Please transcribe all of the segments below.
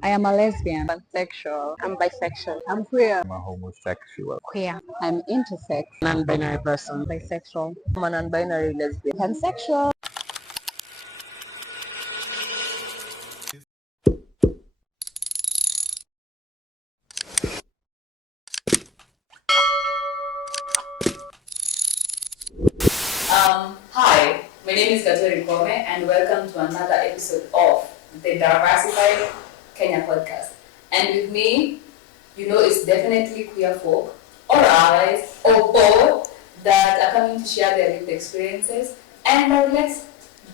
I am a lesbian. Pansexual. I'm bisexual. I'm queer. I'm a homosexual. Queer. I'm intersex. Non-binary person. Bisexual. I'm a non-binary lesbian. Pansexual. Hi, my name is Gatori Kome and welcome to another episode of the Diversified Kenya podcast. And with me, it's definitely queer folk or allies or both that are coming to share their lived experiences, and I'll let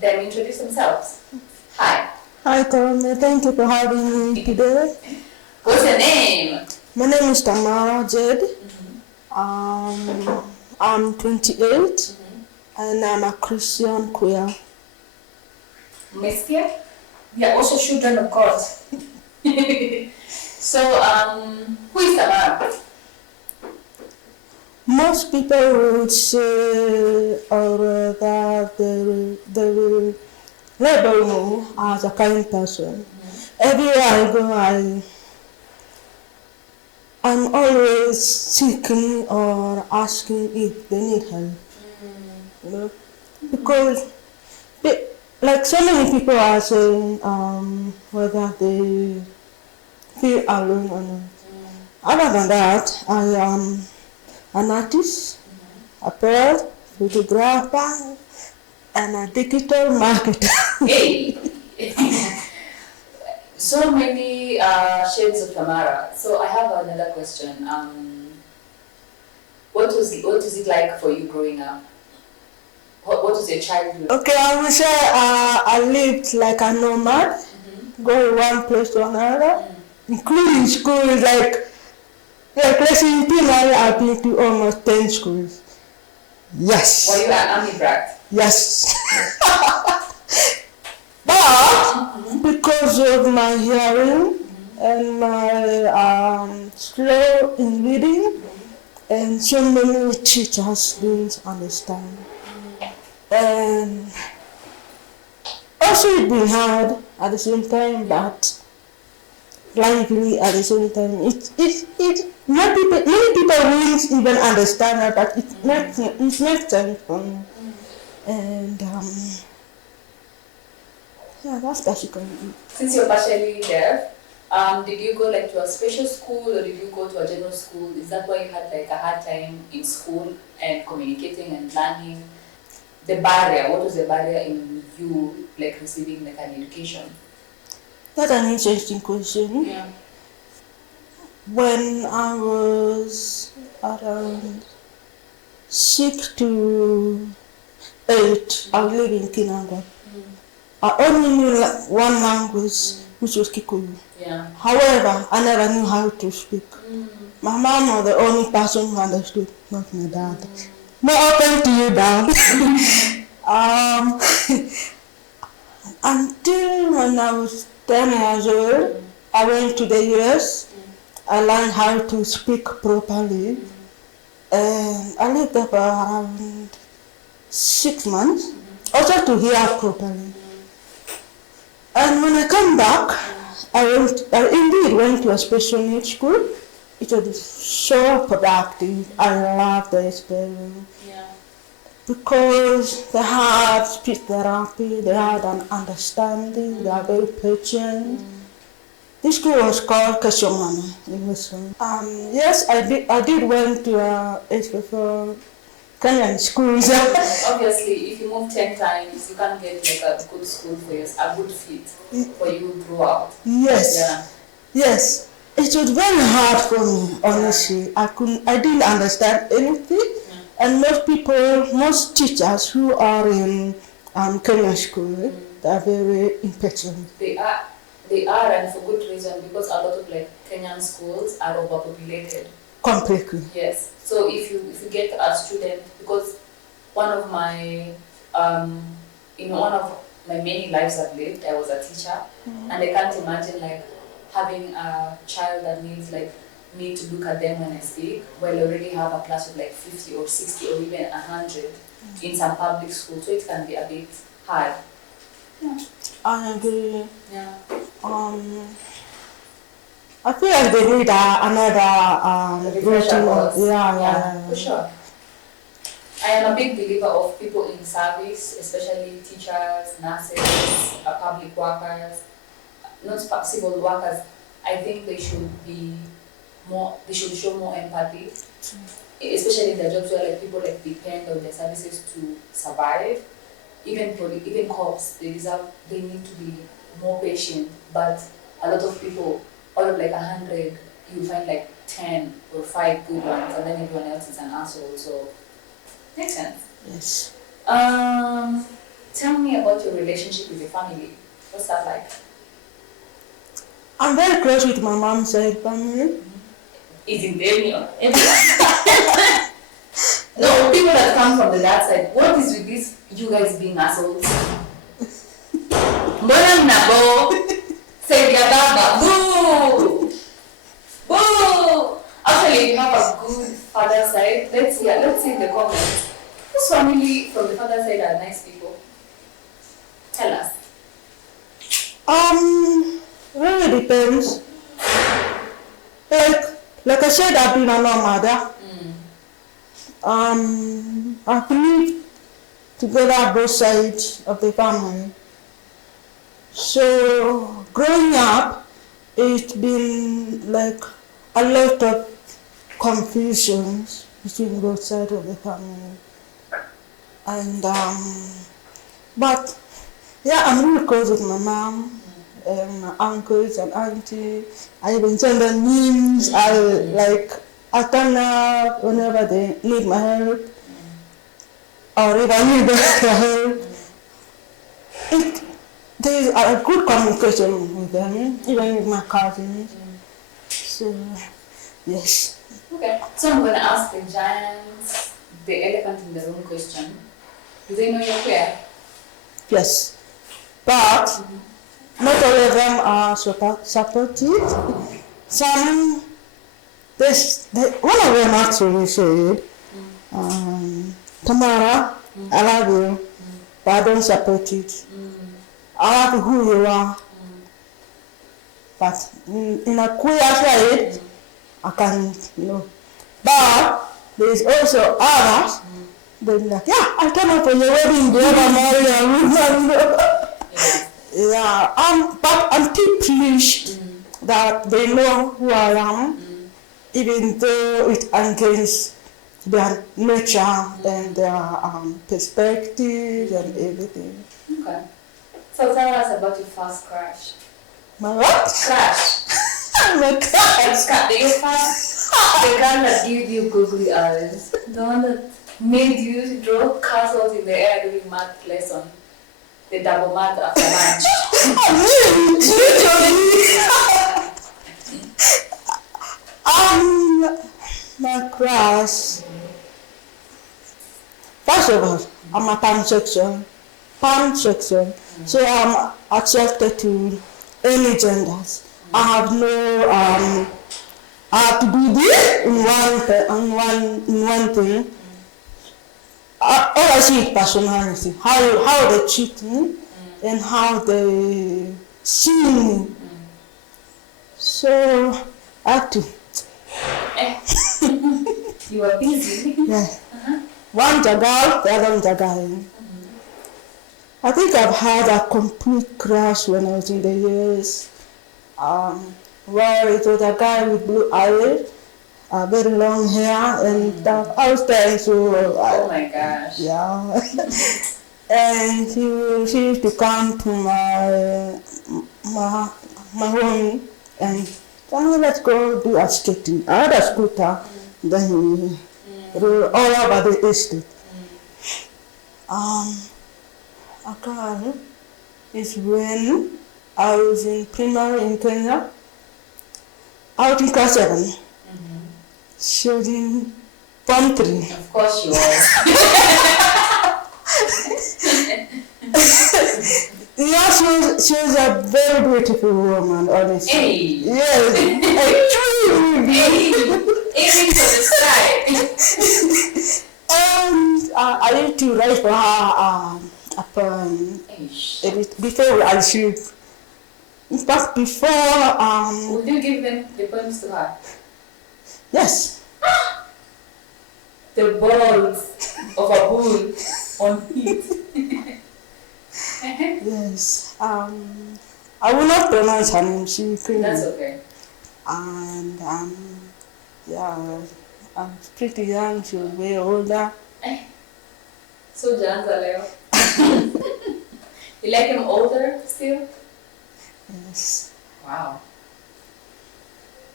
them introduce themselves. Hi. Hi, Carmen. Thank you for having me today. What's your name? My name is Tamara Jed. I'm 28 and I'm a Christian queer. Meskia? We are also children of God. So, who is Tamara? Most people would say that they will label me as a kind person. Everywhere I go, I'm always seeking or asking if they need help. You know, because like so many people are saying whether they feel alone or not. Other than that, I am an artist, a poet, photographer, and a digital marketer. Hey! So many shades of Tamara. So I have another question. What is it like for you growing up? What was your childhood? Okay, I will say I lived like a nomad, going one place to another, including schools like let's say in Pinari, I've been to almost 10 schools. Yes. Were you an army brat? Yes. But because of my hearing and my slow in reading, and so many teachers didn't understand. And also it's been hard at the same time, but lively at the same time. Many people won't even understand that, but it makes sense for me. And yeah, that's basically it. Since you're partially deaf, did you go like to a special school or did you go to a general school? Is that why you had like a hard time in school and communicating and learning? The barrier, what was the barrier in you like receiving like an education? That's an interesting question. Yeah. When I was around 6 to 8, I was living in Kenyans. I only knew one language, which was Kikuyu. Yeah. However, I never knew how to speak. My mom was the only person who understood, not my dad. More open to you, Dad. Until when I was 10 years old, I went to the US. I learned how to speak properly. And I lived there for around 6 months, also to hear properly. And when I come back, I indeed went to a special needs school. It was so productive. I loved the experience. Yeah. Because they had speech therapy, they had an understanding, they are very patient. This school was called Kashomane in Muslim. Yes, I did went to for Kenyan schools. Obviously, if you move 10 times, you can't get like a good school for you, a good fit for you throughout. Yes. Yeah. Yes. It was very hard for me, honestly. I didn't understand anything. And most teachers who are in Kenyan school, they are very impatient. They are, and for good reason, because a lot of like Kenyan schools are overpopulated. Completely. Yes. So if you get a student, because one of my one of my many lives I've lived, I was a teacher, and I can't imagine like having a child that needs like me to look at them when I speak, while I already have a class of like 50 or 60 or even 100 in some public schools, so it can be a bit hard. Yeah. I agree. Yeah. I feel like they need another Refresher routine. course. Yeah. For sure. I am a big believer of people in service, especially teachers, nurses, public workers, not civil workers. I think they should be more. They should show more empathy, especially in their jobs where like people like depend on their services to survive. Even cops, they need to be more patient. But a lot of people, out of like 100, you find like 10 or 5 good ones, and then everyone else is an asshole. So makes sense. Yes. Tell me about your relationship with your family. What's that like? I'm very close with my mom's side family. Eating everyone. No, people that come from the dad side. What is with this? You guys being assholes. Mbona mnabo? Saidia baba. Boo! Boo! Actually, if you have a good father side, let's see in the comments. Whose family from the father side are nice people? Tell us. Really depends. Like I said, I've been a mother. I've lived together both sides of the family. So growing up, it's been like a lot of confusions between both sides of the family. And but yeah, I'm really close with my mom and my uncles and aunties. I even send them memes. I turn up whenever they need my help, or if I need their help. There is a good communication with them, even with my cousins. So, yes. Okay, so I'm going to ask the giants, the elephant in the room question. Do they know you're queer? Yes. But not all of them are supportive. Some, one of them actually said, Tamara, I love you, but I don't support it. I love who you are. But in a queer side, I can, But there is also others, they're like, yeah, I'll turn up on your wedding day, I'm marry a woman. Yeah, but I'm too pleased that they know who I am, even though it against their nature and their perspective and everything. Okay. So tell us about your first crush. My what? Crush. My crush. Your first, the girl that gave you googly eyes. The one that made you draw castles in the air during math lesson. The double math after lunch. My crush. First of all, I'm a pansexual. So I'm attracted to any genders. I have no I have to be this in one thing. All I see is personality. How they treat me and how they see me. So I have to. You were busy. Yeah. One's a girl, the other one's a guy. I think I've had a complete crush when I was in the US. Where it was a guy with blue eyes, very long hair, and I was trying to. Oh my gosh. Yeah. And he used to come to my home and say, let's go do a skating. I had a scooter, then we rode all over the estate. A girl is when I was in primary in Kenya. I was in class 7. She was in Form 3. Of course she was. Yeah, she was a very beautiful woman, honestly. Hey! Yes, Hey! Aiming for the sky! And I used to write for her a poem before I sleep. In fact, before Would you give the same the poems to her? Yes. The balls of a bull on heat. Yes. I will not pronounce her name. She came. That's okay. And yeah, I'm pretty young. She was way older. So Janza Leo. You like him older still? Yes. Wow.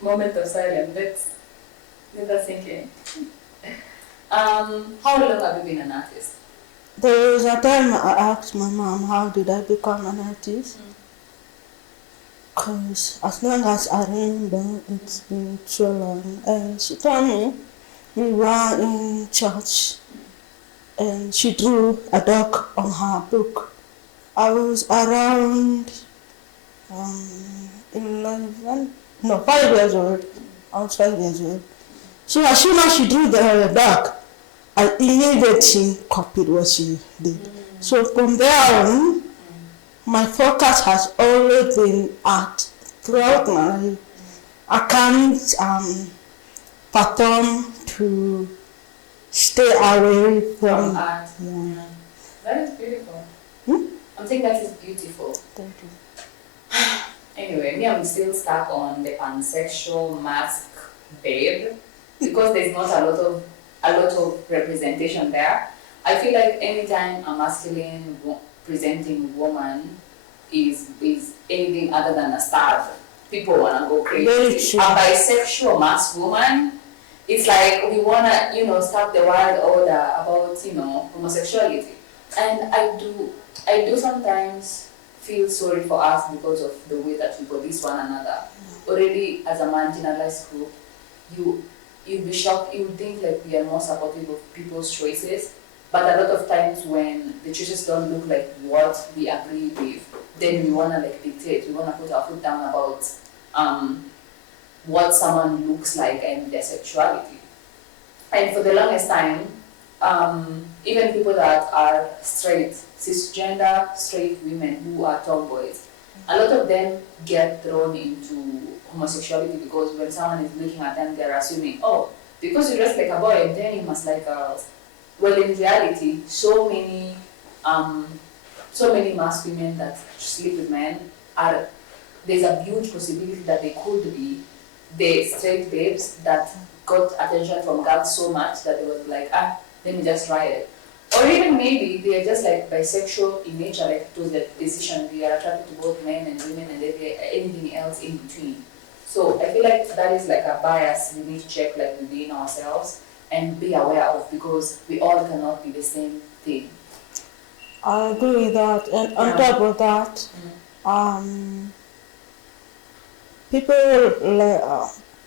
Moment of silence. Let us sink in. How long have you been an artist? There was a time I asked my mom, how did I become an artist? Because as long as I remember, it's been so long. And she told me we were in church and she drew a dog on her book. I was around 5 years old. I was 5 years old. So as soon as she drew the dog, I immediately copied what she did. So from there on, my focus has always been art. Throughout my life, I can't perform to stay away From from art. Yeah. That is beautiful. Hmm? I'm saying that is beautiful. Thank you. Anyway, me, I'm still stuck on the pansexual mask babe because there's not a lot of representation there. I feel like anytime a masculine presenting woman is anything other than a star, people wanna go Very crazy. true. A bisexual masked woman, it's like we wanna, start the world order about, homosexuality. And I do sometimes feel sorry for us because of the way that we police one another. Already as a marginalized group, you'd be shocked, you would think like we are more supportive of people's choices, but a lot of times when the choices don't look like what we agree with, then we wanna like dictate, we wanna put our foot down about what someone looks like and their sexuality. And for the longest time, even people that are straight, cisgender straight women who are tomboys, a lot of them get thrown into homosexuality because when someone is looking at them, they're assuming, oh, because you dress like a boy, then you must like girls. Well, in reality, so many masked women that sleep with men there's a huge possibility that they could be the straight babes that got attention from girls so much that they was like, let me just try it. Or even maybe they are just like bisexual in nature, like it was the decision, we are attracted to both men and women and anything else in between. So I feel like that is like a bias we need to check like within ourselves and be aware of because we all cannot be the same thing. I agree with that. And on top of that, people like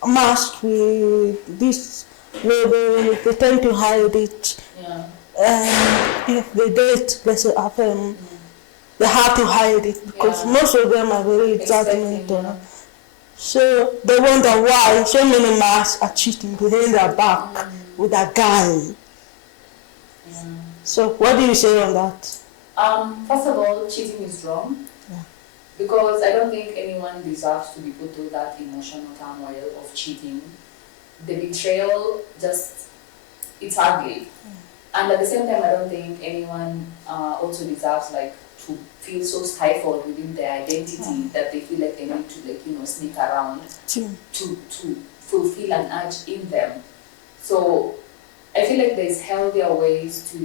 masked with this label, they tend to hide it. Yeah. And if they date, let's say, they have to hide it because most of them are very judgmental. So they wonder why so many masks are cheating behind their back with a guy. So what do you say on that? First of all, cheating is wrong. Because I don't think anyone deserves to be put through that emotional turmoil of cheating. The betrayal, it's ugly. And at the same time, I don't think anyone also deserves to feel so stifled within their identity that they feel like they need to sneak around to fulfill an urge in them. So I feel like there's healthier ways to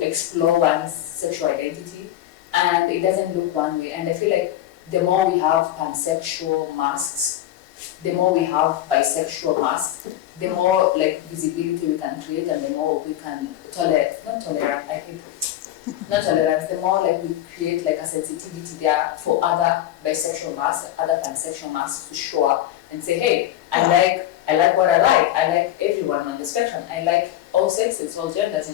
explore one's sexual identity, and it doesn't look one way. And I feel like the more we have pansexual masks, the more we have bisexual masks, the more visibility we can create, and the more we can the more we create a sensitivity there for other bisexual masks, other pansexual masks to show up and say, hey, I like what I like everyone on the spectrum, I like all sexes, all genders,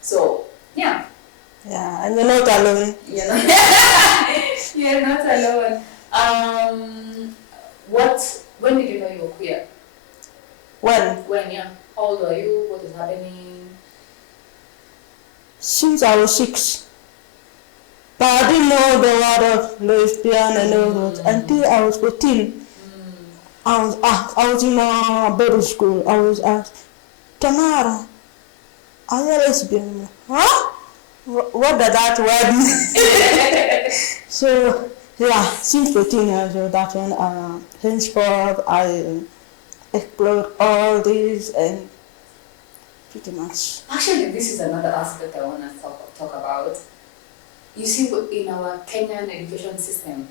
So yeah. Yeah, and you're not alone. You're not alone. When did you know you were queer? When, yeah. How old are you? What is happening? Since I was 6. But I didn't know the word of lesbian and all that until I was 14. I was in a boarding school. I was asked, Tamara, are you a lesbian? Huh? What does that word mean? So, yeah, since 14 years old, that's when henceforth I explored all this and pretty much. Actually, this is another aspect I want to talk about. You see, in our Kenyan education system,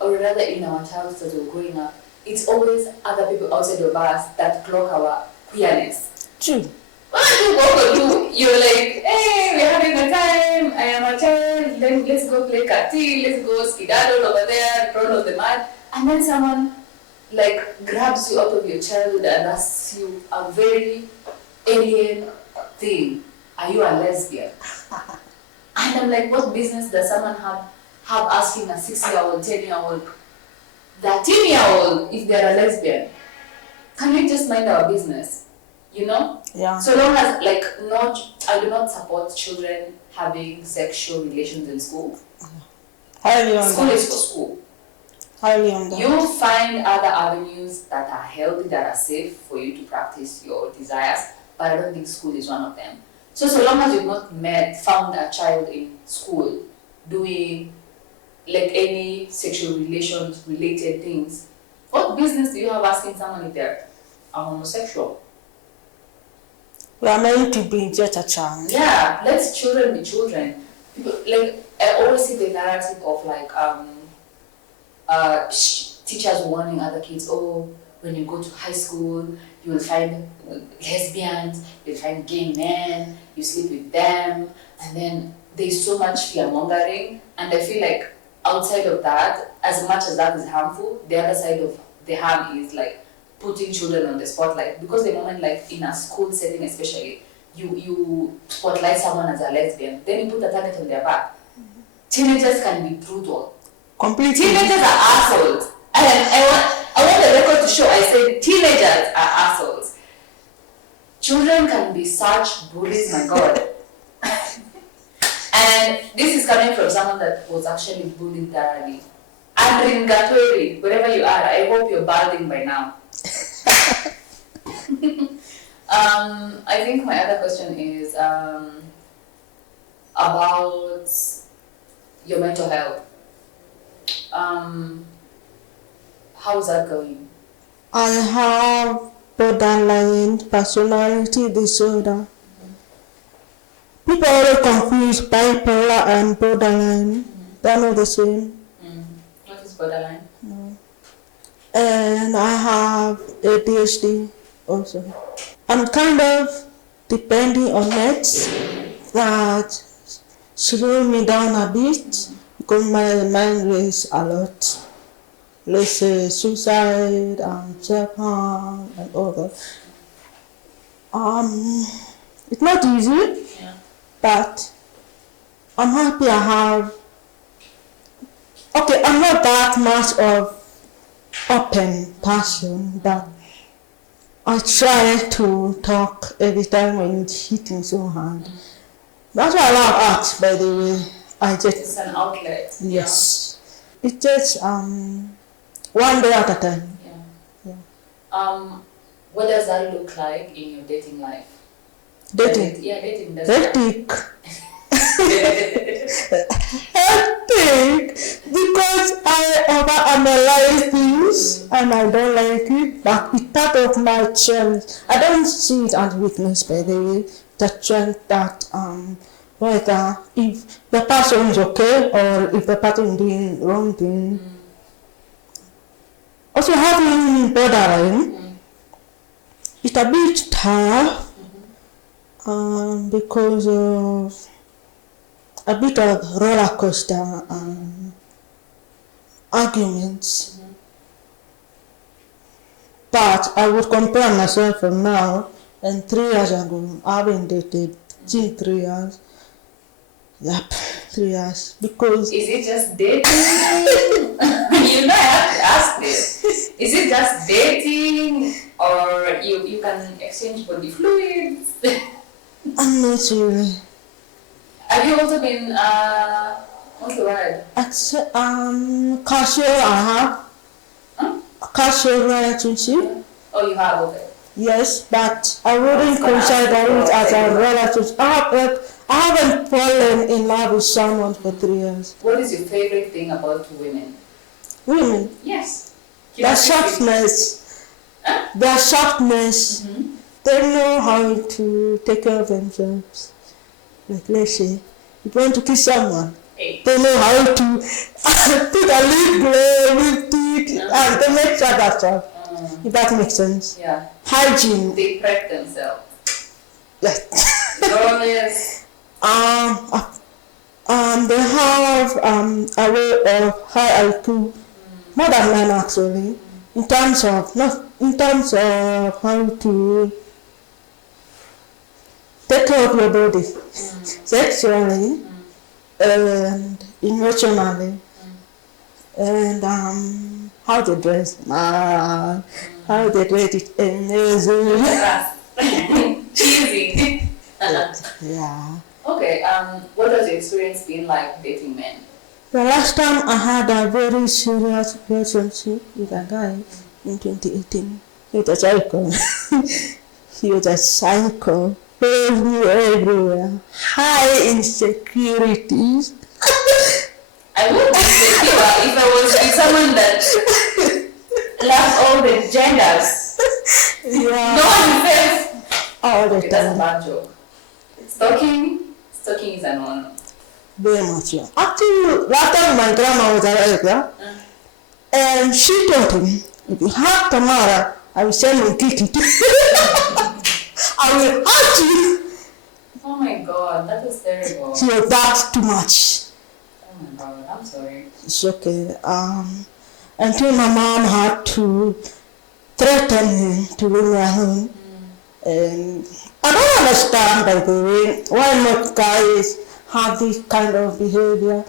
or rather in our childhood as we're growing up, it's always other people outside of us that clock our queerness. True. You're like, hey, we're having a time, I am a child, then let's go play kati, let's go skedaddle over there, roll on the mat, and then someone like grabs you out of your childhood and asks you a very alien thing. Are you a lesbian? And I'm like, what business does someone have asking a 6-year-old, 10-year-old, 13-year-old if they're a lesbian? Can we just mind our business? You know? Yeah. So long as, like, I do not support children having sexual relations in school. Highly on School that. is for school. Highly on that. You find other avenues that are healthy, that are safe for you to practice your desires, but I don't think school is one of them. So long as you've not found a child in school doing like any sexual relations related things, what business do you have asking someone if they're a homosexual? We are meant to be just a child. Yeah, let children be children. People, like, I always see the narrative of like teachers warning other kids, oh, when you go to high school, you will find lesbians, you'll find gay men, you sleep with them, and then there's so much fear mongering. And I feel like outside of that, as much as that is harmful, the other side of the harm is like putting children on the spotlight. Because the moment, like in a school setting especially, you spotlight someone as a lesbian, then you put a target on their back. Teenagers can be brutal. Completely. Teenagers are assholes. And I want the record to show I said teenagers are assholes. Children can be such bullies, my God. And this is coming from someone that was actually bullied thoroughly. And Ringatori, wherever you are, I hope you're balding by now. I think my other question is about your mental health. How's that going? I have borderline personality disorder. People always confuse bipolar and borderline. They're not the same. What is borderline? No. And I have ADHD also. I'm kind of depending on meds that slow me down a bit because my mind races a lot. Let's say suicide and self-harm and all that. It's not easy, Yeah. but I'm happy I have. Okay, I'm not that much of open person, but I try to talk every time when it's hitting so hard. That's why I love art, by the way. It's an outlet. Yes. It's just one day at a time. Yeah. What does that look like in your dating life? Dating. Yeah, dating. Hectic. Hectic because I overanalyze things and I don't like it, but it's part of my challenge. I don't see it as weakness, by the way. The challenge that whether if the person is okay or if the person is doing wrong thing. Also having borderline, it's a bit tough because of a bit of roller coaster arguments. But I would compare myself from now and 3 years ago. I haven't dated in 3 years. Yep, 3 years. Because is it just dating? You know, I have to ask this. Is it just dating, or you can exchange body fluids? I'm not really. Have you also been What's the word? Casual, I have. Huh? Casual relationship. Oh, you have, okay. Yes, but I wouldn't I was gonna ask consider you it for as a second. relationship. I haven't fallen in love with someone for 3 years. What is your favorite thing about women? Women, Yes. their softness, Huh? their softness, Mm-hmm. they know how to take care of themselves. Like, let's say, you want to kiss someone, Hey. they know how to put a lip glow, lip tint, and they make sure that stuff. If that makes sense. Yeah. Hygiene. They prep themselves. Yes. Yes. They have a way of high IQ, more than men actually, in terms of how to take care of your body, sexually and emotionally, and how they dress, how they dress it amazing. Cheesy. Yeah. Okay, what has your experience been like dating men? The last time I had a very serious relationship with a guy in 2018, he was a psycho. He was a psycho. Pulled me everywhere. High insecurities. I would be secure if I was with someone that loves all the genders. Yeah. No one says. All the Okay, that's a time. bad joke. Stalking is a no-no. Very much, yeah. Actually, last time my grandma was alive, yeah? And she told me, if you have Tamara, I will send you Kiki. I will hurt you. Oh my god, that is terrible. So that's too much. Oh my god, I'm sorry. It's okay. Until my mom had to threaten him to leave me alone. And I don't understand, by the way, why not guys have this kind of behavior,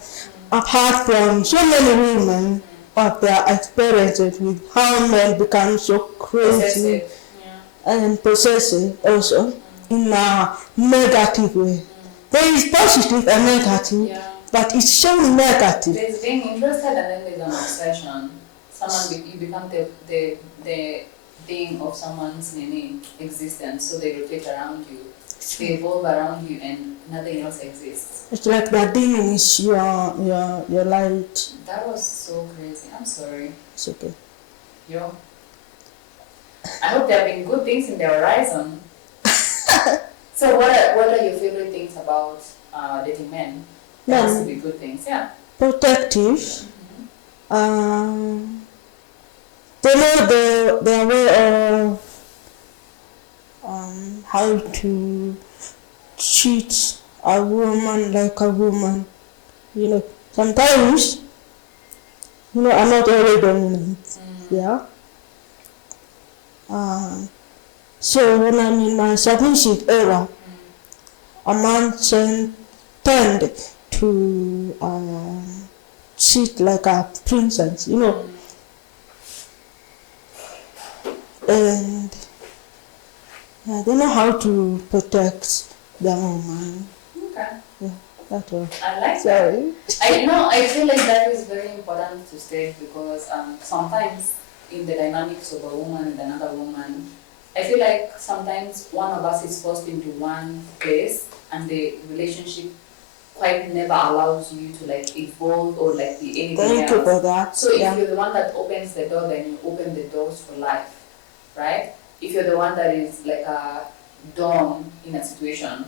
apart from so many women of their experiences with how men become so crazy Possessive. Yeah. and possessive also in a negative way. There is positive and negative, Yeah. but it's so negative. There's being interested and then there's an obsession. You become the being of someone's existence, so they rotate around you. They evolve around you and nothing else exists. It's like the demon is your light. That was so crazy. I'm sorry. It's okay. Yo. I hope there have been good things in the horizon. So what are your favorite things about dating men? There has to be good things, yeah. Protective. They know their way of how to treat a woman like a woman. Sometimes, I'm not always dominant. Yeah. So when I'm in my submissive era, a man tend to treat like a princess, and yeah, they know how to protect their woman. Okay. Yeah, that's all. I like that. Sorry. I feel like that is very important to state because sometimes in the dynamics of a woman with another woman, I feel like sometimes one of us is forced into one place and the relationship quite never allows you to like evolve or like be anything Thank else. you for that. So if Yeah. you're the one that opens the door, then you open the doors for life, right? If you're the one that is like a dom in a situation,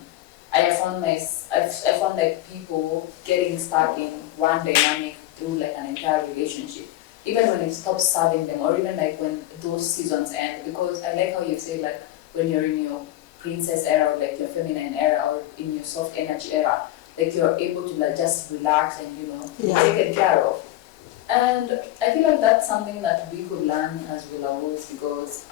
I found like people getting stuck in one dynamic through like an entire relationship, even when it stops serving them, or even like when those seasons end. Because I like how you say like when you're in your princess era or like your feminine era or in your soft energy era, like you're able to like just relax and be taken care of. And I feel like that's something that we could learn as Willowers because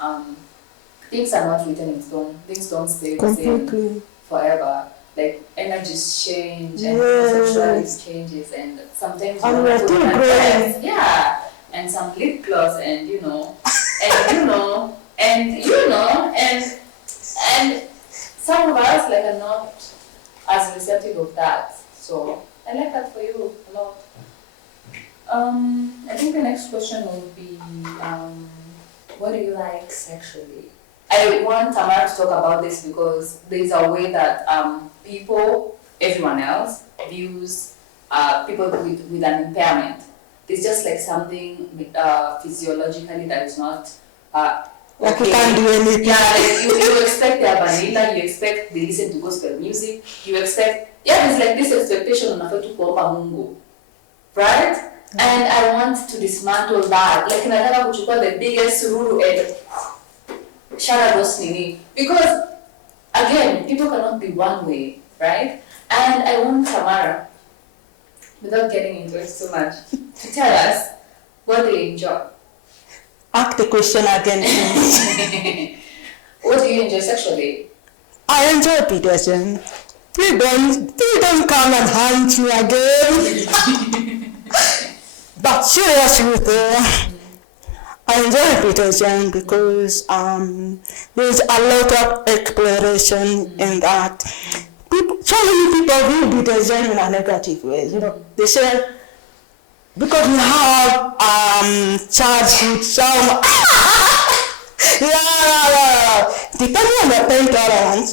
things are not written in stone. Things don't stay the same Completely. forever. Like energies change and Yes. sexuality changes, and sometimes And you we're want to still put on growing. dress, yeah, and some lip gloss, and and some of us like are not as receptive of that. So I like that for you a lot. I think the next question would be, what do you like sexually? I want Tamara to talk about this because there's a way that people, everyone else, views people with an impairment. It's just like something physiologically that is not Like you can't do anything. Yeah, like you expect their vanilla, you expect they listen to gospel music, you expect, there's like this expectation on to kuomba Mungu, right? And I want to dismantle that. Like nataka kuchukua the biggest rule and shara those nini. Because again, people cannot be one way, right? And I want Tamara, without getting into it so much, to tell us what they enjoy. Ask the question again, please. What do you enjoy sexually? I enjoy Peterson. Please don't come and hunt me again. But seriously, I enjoy Peterson because there's a lot of exploration in that. So many people view Peterson in a negative way. You know, they say because we have childhood some depending on the pain tolerance,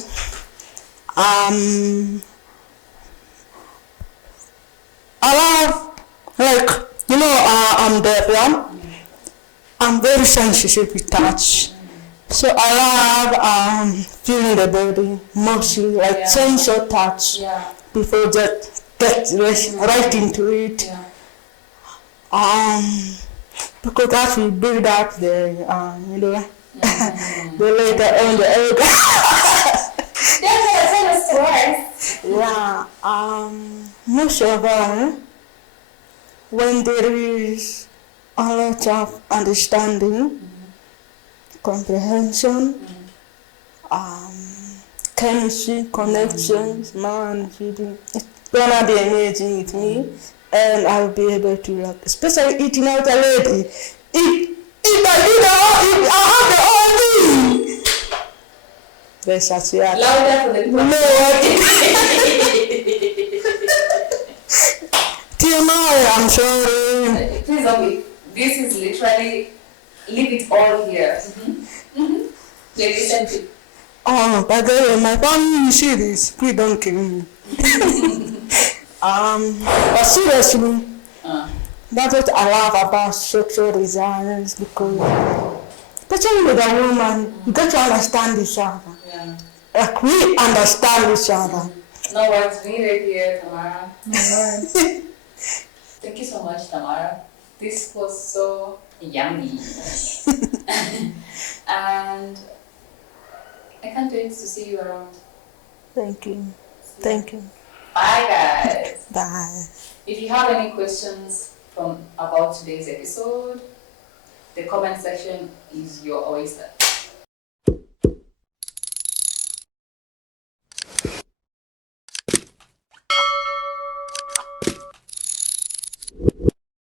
I love, like, you know, I'm deaf, yeah? I'm very sensitive with touch. So I love feeling the body, mostly like sense or touch before just get right into it. Because that will build up the, you know, the later on the egg. Tell us twice. Yeah, most of all, when there is a lot of understanding, comprehension, chemistry, connections, man, feeding, it's gonna be amazing with me. And I'll be able to, like, especially eating out a lady. If I have the whole thing. There's such a Louder for the people. No, TMI, I'm sorry. Please don't be. This is literally, leave it all here. Like listen. Oh, by the way, my family, you see this, please don't kill me. But seriously, that's what I love about sexual desires, because especially with a woman, you got to understand each other. Yeah. Like we understand each other. No words needed here, Tamara. No worries. Thank you so much, Tamara. This was so yummy. And I can't wait to see you around. Thank you. Thank you. Bye, guys. Bye. If you have any questions about today's episode, the comment section is your oyster.